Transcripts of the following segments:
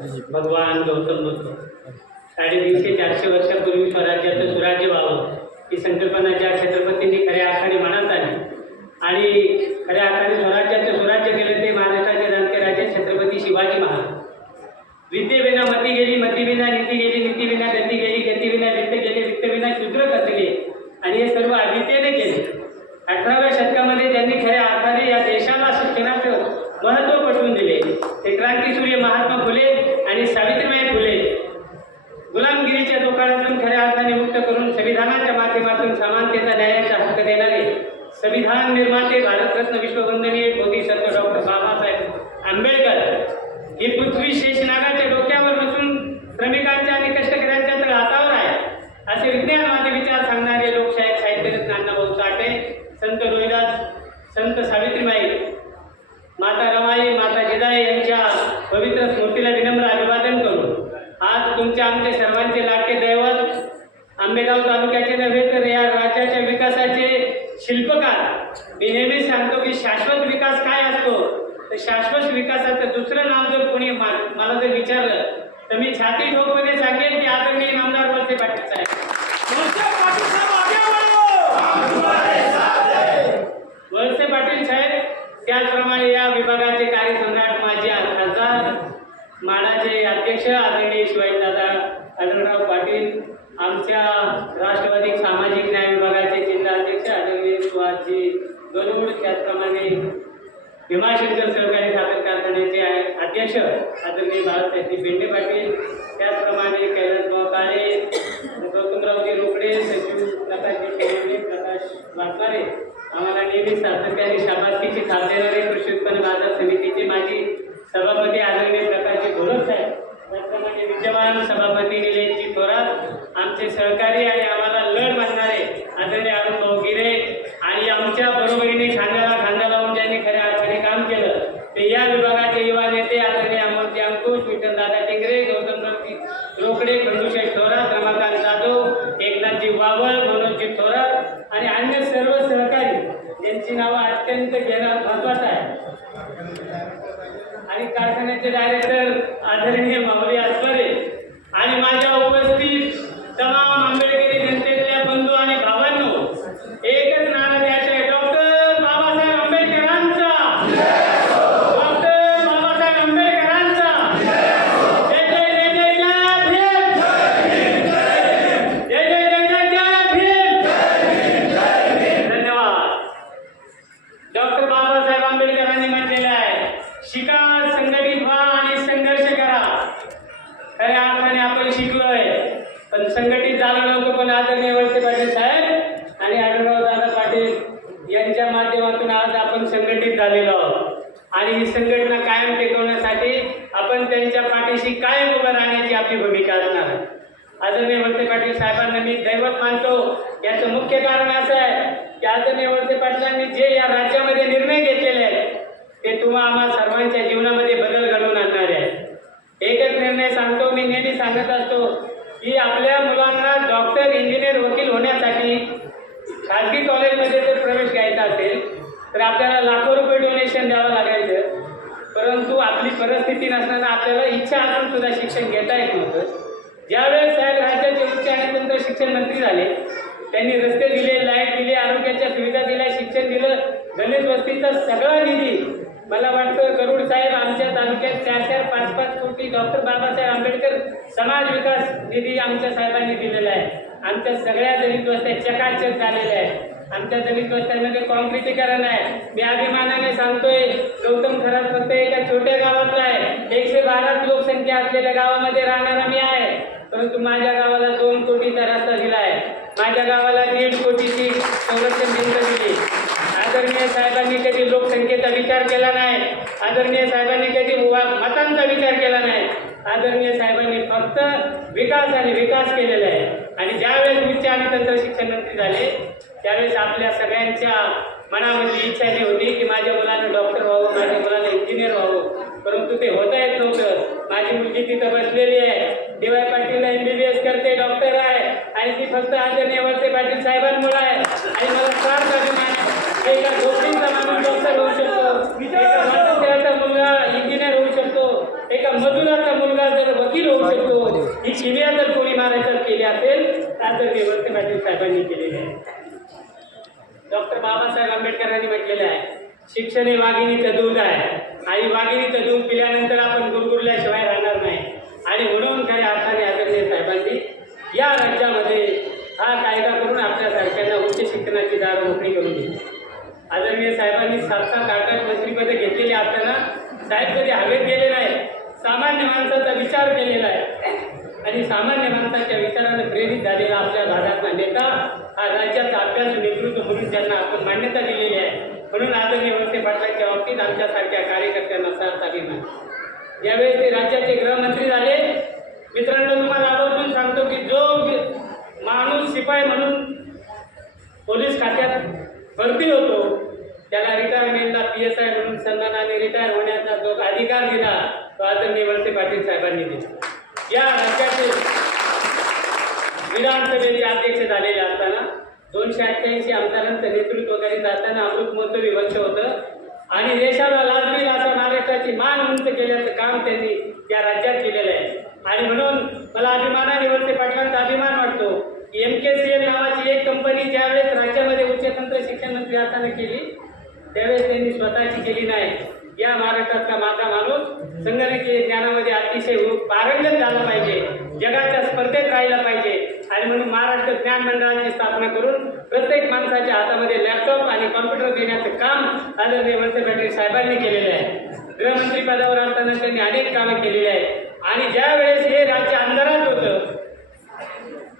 भगवान गौतम बुद्ध. साडेतीनशे चारशे वर्षापूर्वी स्वराज्याचं सुराज्य व्हावं ही संकल्पना ज्या छत्रपतींनी खऱ्या अर्थाने मनात आली. आणि खऱ्या अर्थाने स्वराज्याचं सुराज्य केलं ते महाराष्ट्राचे जाणते राजे छत्रपती शिवाजी महाराज. विद्येविना मती गेली मतीविना नीती गेली नीतीविना गती गेली गतीविना वित्त गेले वित्तविना शूद्र कसले आणि हे सर्व आदित्यने केले. अठरा शतकामध्ये ज्यांनी खऱ्या अर्थाने या देशाला शिक्षणाचं महत्त्व पटवून दिले ते क्रांतीसूर्य महात्मा फुले आणि सावित्रीबाई फुले गुलामगिरीच्या दुकानातून खऱ्या अर्थाने मुक्त करून संविधानाच्या माध्यमातून समानतेचा न्यायाचा हक्क देणारे संविधान निर्माते भारतरत्न विश्ववंदनीय बोधिसत्व डॉक्टर बाबासाहेब आंबेडकर ही पृथ्वी शेषनागाच्या डोक्यावर बसून श्रमिकांच्या आणि कष्टकऱ्यांच्या तर हातावर आहे असे विज्ञानवादी विचार सांगणारे लोकशाहीर साहित्यरत्न भाऊ साठे संत रोहिदास संत सावित्रीबाई माता रमाई माता जिजाई यांच्या पवित्र स्मृतीला विनम्र अभिवादन करू आज तुमच्या आमचे सर्वांचे लाडके दैवत आंबेगाव तालुक्याचे नव्हे तर या राज्याच्या विकासाचे शिल्पकार मी नेहमीच सांगतो की शाश्वत विकास काय असतो तर शाश्वत विकासाचं दुसरं नाव जर कोणी मा- मला जर विचारलं तर मी छाती ठोकमध्ये सांगेन की आदरणीय इनामदार वळसे पाटील साहेब वळसे पाटील साहेब आगे बढ़ो वळसे पाटील साहेब त्याचप्रमाणे या विभागाचे कार्यसम्राट माजी खासदार माडाचे अध्यक्ष आदरणीय शिवाजीदादा आढळराव पाटील आमच्या राष्ट्रवादी सामाजिक न्याय विभागाचे जिल्हाध्यक्ष आदरणीय सुहासजी गरुड त्याचप्रमाणे भीमाशंकर सहकारी साखर कारखान्याचे आहे अध्यक्ष आदरणीय बाळासाहेब बेंडे पाटील. त्याचप्रमाणे कैलासभाऊ काळे गौतमरावजी रोकडे सचिव प्रकाशजी चव्हाणे प्रकाश वाघमारे आम्हाला नेहमी सातत्याने शाबासकीची साथ देणारे कृषी उत्पन्न बाजार समितीचे माजी सभापती आदरणीय प्रकाशजी घोलप साहेब त्याचप्रमाणे विद्यमान सभापती निलेशजी थोरात आमचे सहकारी आणि आम्हाला लढ बांधणारे आदरणीय अरुण भाऊ गिरे आणि आमच्या बरोबरीने खांद्याला खांदा लावून ज्यांनी खऱ्या अर्थाने काम केलं ते या विभागाचे युवा नेते आदरणीय अमोलजी अंकुश विठ्ठलदादा टिंगरे गौतमरावजी रोकडे खंडूशेठ थोरात रमाकांत जाधव एकनाथजी वावळ मनोजजी थोरात आणि अन्य सर्व सहकारी यांची नावं अत्यंत घेणं महत्वाचं आहे आणि कारखान्याचे डायरेक्टर आदरणीय माऊली आसपारे आणि माझ्या उपस्थित तमाम आंबेडकरी जनतेतल्या बंधू आणि भावांनो एकच नारा द्यायचा आहे डॉक्टर बाबासाहेब आंबेडकरांचा डॉक्टर बाबासाहेब आंबेडकरांचा जय जय जय जय जय भीम जय जय जय जय जय भीम धन्यवाद डॉक्टर बाबासाहेब आंबेडकरांनी म्हटलेलं आहे शिका संघटित व्हा आणि संघर्ष करा. खऱ्या अर्थाने आपण शिकलोय. पण संघटित झालो नव्हतो पण आदरणीय वळसे पाटील साहेब आणि आढळराव दादा पाटील यांच्या माध्यमातून आज आपण संघटित झालेलो आहोत. आणि ही संघटना कायम टिकवण्यासाठी आपण त्यांच्या पाठीशी कायम उभं राहण्याची आपली भूमिका असणार आहे. आदरणीय वळसे पाटील साहेबांना मी दैवत मानतो. याचं मुख्य कारण असं आहे की आदरणीय वळसे पाटलांनी जे या राज्यामध्ये निर्णय घेतलेले आहेत ते तुम्हा आम्हा सर्वांच्या जीवनामध्ये बदल घडवून आणणारे आहे एकच निर्णय सांगतो मी नेहमी सांगत असतो की आपल्या मुलांना डॉक्टर इंजिनियर वकील होण्यासाठी खाजगी कॉलेजमध्ये जर प्रवेश घ्यायचा असेल तर आपल्याला लाखो रुपये डोनेशन द्यावं लागायचं. परंतु आपली परिस्थिती नसताना आपल्याला इच्छा असून सुद्धा शिक्षण घेता येत नव्हतं. ज्यावेळेस साहेब राज्याचे उच्च आणि तंत्र शिक्षण मंत्री झाले त्यांनी रस्ते दिले लाइट दिले आरोग्याच्या सुविधा दिल्या शिक्षण दिलं दलित वस्तीचा सगळा निधी मला वाटतं गरुड साहेब आमच्या तालुक्यात चार चार पाच पाच कोटी डॉक्टर बाबासाहेब आंबेडकर समाज विकास निधी आमच्या साहेबांनी दिलेला आहे. आमच्या सगळ्या दलित वस्त्या चकाचक झालेल्या आहेत. आमच्या दलित वस्त्यांमध्ये कॉन्क्रिटीकरण आहे. मी अभिमानाने सांगतोय गौतम खरात फक्त एका छोट्या गावातला आहे. एकशे बारा लोकसंख्या असलेल्या गावामध्ये राहणारा मी आहे. परंतु माझ्या गावाला दोन कोटीचा रस्ता दिला आहे. माझ्या गावाला दीड कोटीची संरक्षण भिंत दिली आदरणीय साहेबांनी कधी लोकसंख्येचा विचार केला नाही आदरणीय साहेबांनी कधी वा- मतांचा विचार केला नाही. आदरणीय साहेबांनी फक्त विकास आणि विकास केलेला आहे. आणि ज्यावेळेस उच्च आणि तंत्र शिक्षण मंत्री झाले त्यावेळेस आपल्या सगळ्यांच्या मनामधली इच्छा जी होती की माझ्या मुलानं डॉक्टर व्हावं माझ्या मुलानं इंजिनियर व्हावं. परंतु ते होता येत नव्हतं. माझी मुलगी तिथं बसलेली आहे. D Y Patil M B B S करते डॉक्टर आहे. आणि ती फक्त आदरणीय वळसे पाटील साहेबांमुळे आहे. आणि मला फार अभिमान आहे. एका झोपडीचा माणूस डॉक्टर होऊ शकतो. एका मजुराचा मुलगा जर वकील होऊ शकतो ही शिव्या जर कोणी महाराष्ट्रात केली असेल तर देवस्ते पाटील साहेबांनी केलेली आहे. डॉक्टर बाबासाहेब आंबेडकरांनी म्हटलेलं आहे शिक्षण हे वाघिणीचं दूध आहे. आणि वाघिणीचं दूध पिल्यानंतर आपण गुरगुरल्याशिवाय राहणार नाही. आणि म्हणून खरे अर्थाने आदरणीय साहेबांनी या राज्यामध्ये हा कायदा करून आपल्यासारख्यांना उच्च शिक्षणाची दार मोकळी करून दिली. आदरणीय साहेबांनी सात सात आठ आठ मंत्रीपदे घेतलेली असताना साहेब कधी हवेत गेले नाही सामान्य माणसाचा विचार केलेला आहे. आणि सामान्य माणसाच्या विचाराने प्रेरित झालेला आपल्या भागातला नेता हा राज्याचा अभ्यास नेतृत्व म्हणून त्यांना आपण मान्यता दिलेली आहे. म्हणून आदरणीय वळसे पाटलांच्या बाबतीत आमच्यासारख्या कार्यकर्त्यांना साथ अभिमान. यावेळी ते राज्याचे गृहमंत्री झाले. मित्रांनो तुम्हाला आवर्जून सांगतो की जो माणूस शिपाई म्हणून पोलीस खात्यात भरती होतो त्याला रिटायरमेंटला पी एस आय म्हणून सन्मानाने रिटायर होण्याचा जो अधिकार दिला तो आदरणीय वळसे पाटील साहेबांनी दिला. या राज्याचे विधानसभेचे अध्यक्ष झालेले असताना दोनशे अठ्ठ्याऐंशी आमदारांचं नेतृत्व करीत असताना अमृत महोत्सव विभक्त होतं. आणि देशाला लाजवी असा महाराष्ट्राची मान उंच केल्याचं काम त्यांनी या राज्यात केलेलं आहे आणि म्हणून मला अभिमानाने वळसे पाटलांचा अभिमान वाटतो की एम के सी एल नावाची एक कंपनी ज्यावेळेस राज्यामध्ये उच्चतंत्र शिक्षण मंत्री असताना केली त्यावेळेस त्यांनी स्वतःची केली नाही या महाराष्ट्रातला माझा माणूस संगणकीय ज्ञानामध्ये अतिशय पारंगत झाला पाहिजे जगाच्या स्पर्धेत राहिला पाहिजे आणि म्हणून महाराष्ट्र ज्ञान मंडळाची स्थापना करून प्रत्येक माणसाच्या हातामध्ये लॅपटॉप आणि कॉम्प्युटर देण्याचं काम आदरणीय वळसे पाटील साहेबांनी केलेलं आहे. गृहमंत्री पदावर असताना त्यांनी अनेक कामं केलेली आहेत. आणि ज्या वेळेस हे राज्य अंधारात होतं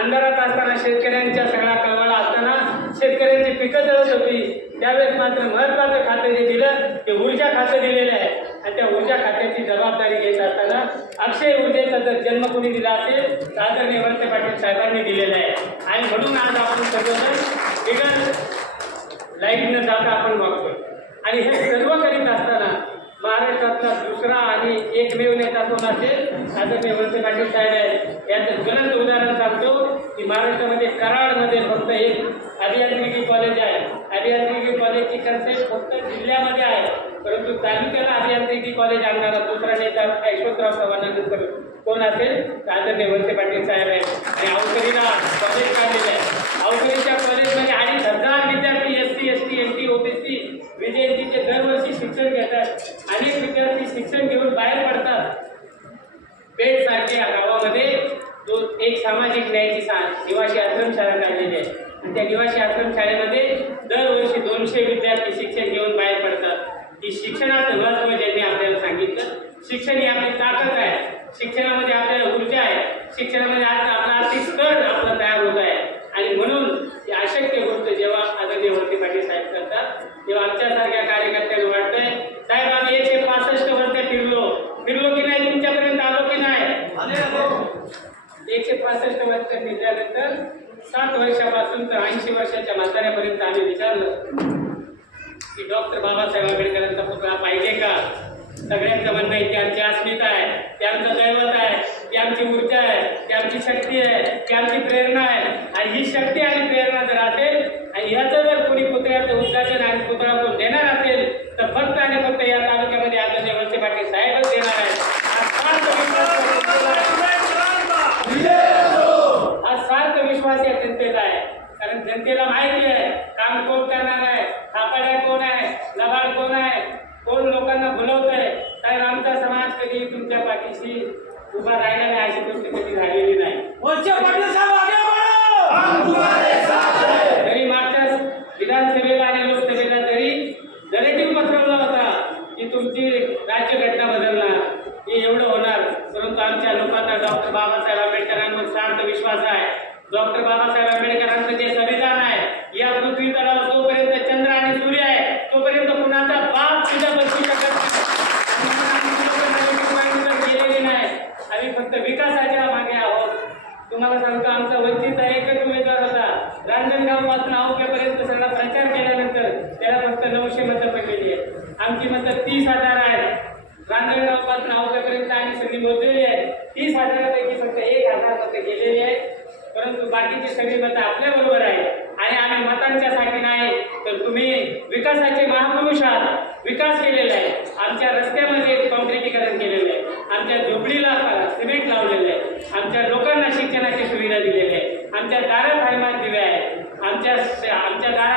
अंधारात असताना शेतकऱ्यांच्या सगळा कळवळा असताना शेतकऱ्यांची पिकं जळत होती. त्यावेळेस मात्र महत्वाचं खातं जे दिलं ते ऊर्जा खातं दिलेलं आहे. आणि त्या ऊर्जा खात्याची जबाबदारी घेत असताना अक्षय ऊर्जेचा जर जन्म कोणी दिला असेल तर आदरणीय वळसे पाटील साहेबांनी दिलेला आहे. आणि म्हणून आज आपण सर्वजण लाइट न जाता आपण वागतोय आणि हे सर्व करीत असताना महाराष्ट्रातला दुसरा आणि एकमेव नेता कोण असेल? आदरणीय वंत पाटील साहेब आहेत. याचं ज्वलंत उदाहरण सांगतो की महाराष्ट्रामध्ये कराडमध्ये फक्त एक अभियांत्रिकी कॉलेज आहे. अभियांत्रिकी कॉलेजची कन्सेप्ट फक्त जिल्ह्यामध्ये आहे. परंतु तालुक्याला अभियांत्रिकी कॉलेज आणणारा दुसरा नेता यशवंतराव चव्हाणानंतर कोण असेल? तर आदरणीय वंत पाटील साहेब आहेत. आणि अवसरीला कॉलेज काढलेलं आहे अवसरीच्या कॉलेजमध्ये अडीच हजार विद्यार्थी S C S T M T OBC विजयंतीचे दरवर्षी शिक्षण घेतात अनेक विद्यार्थी शिक्षण घेऊन बाहेर पडतात पेठ सारख्या गावामध्ये जो एक सामाजिक न्यायाची सा निवासी आश्रमशाळा काढलेली आहे आणि त्या निवासी आश्रमशाळेमध्ये दरवर्षी दोनशे विद्यार्थी शिक्षण घेऊन बाहेर पडतात की शिक्षणाचं महत्त्व ज्यांनी आपल्याला सांगितलं शिक्षण ही आपली ताकद आहे शिक्षणामध्ये आपल्याला ऊर्जा आहे शिक्षणामध्ये आज आपला आर्थिक स्तर आपला तयार होत आहे आणि म्हणून ही अशक्य गोष्ट जेव्हा आदरणीय वरती पाटील साहेब करतात तेव्हा आमच्यासारख्या कार्यकर्त्यांना वाटतंय साहेब आम्ही एकशे पासष्ट वर्ष फिरलो फिरलो की नाही तुमच्यापर्यंत आलो की नाही एकशे पासष्ट वर्ष फिरल्यानंतर सात वर्षापासून तर ऐंशी वर्षाच्या म्हाताऱ्यापर्यंत आम्ही विचारलं की डॉक्टर बाबासाहेब आंबेडकरांचा पुतळा पाहिजे का? सगळ्यांचं म्हणणं आहे की आमची अस्मिता आहे ते आमचं दैवत आहे ती आमची ऊर्जा आहे ती आमची शक्ती आहे ती आमची प्रेरणा आहे. आणि ही शक्ती आणि प्रेरणा जर असेल आणि ह्याचं जर कोणी पुतळ्याचं उद्घाटन आणि पुतळा कोण देणार असेल तर फक्त आणि फक्त या किंमत तीस हजार आहे. रांजणगावपासून नावकापर्यंत आम्ही सगळी मोजलेली आहे. तीस हजारापैकी फक्त एक हजार मतं गेलेली आहे. परंतु बाकीची सगळी मतं आपल्याबरोबर आहे. आणि आम्ही मतांच्यासाठी नाही तर तुम्ही विकासाचे महापुरुष आहात. विकास केलेला आहे. आमच्या रस्त्यामध्ये कॉन्क्रिटीकरण केलेलं आहे. आमच्या झोपडीला सिमेंट लावलेलं आहे. आमच्या लोकांना शिक्षणाची सुविधा दिलेली आहे. आमच्या दारात हायमान दिव्या आहे आमच्या आमच्या दारात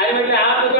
అది మళ్ళీ ఆర్థిక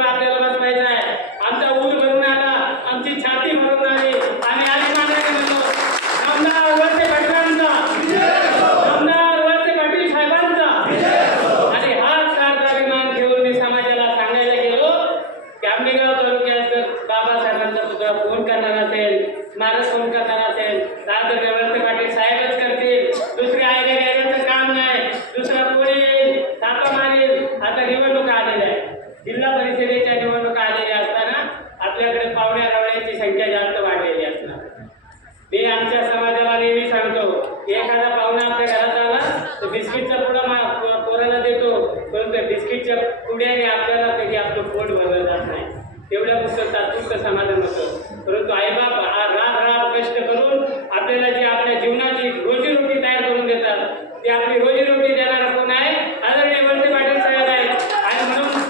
गोष्ट समाधान होतं परंतु आईबाप हा राब राब कष्ट करून आपल्याला जी आपल्या जीवनाची रोजीरोटी तयार करून देतात ती आपली रोजीरोटी देणारा कोण आहे? आदरणीय वर्ते पाटील साहेब आहे आणि म्हणून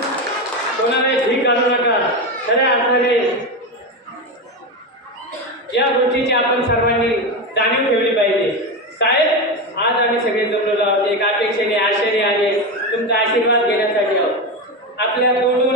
कोणालाही भीक घालू नका. खऱ्या अर्थाने या गोष्टीची आपण सर्वांनी जाणीव ठेवली पाहिजे. साहेब आज आम्ही सगळे जमलेलो आहोत. एक अपेक्षेने आशेने आले तुमचा आशीर्वाद घेण्यासाठी आहोत. आपल्या तोंडून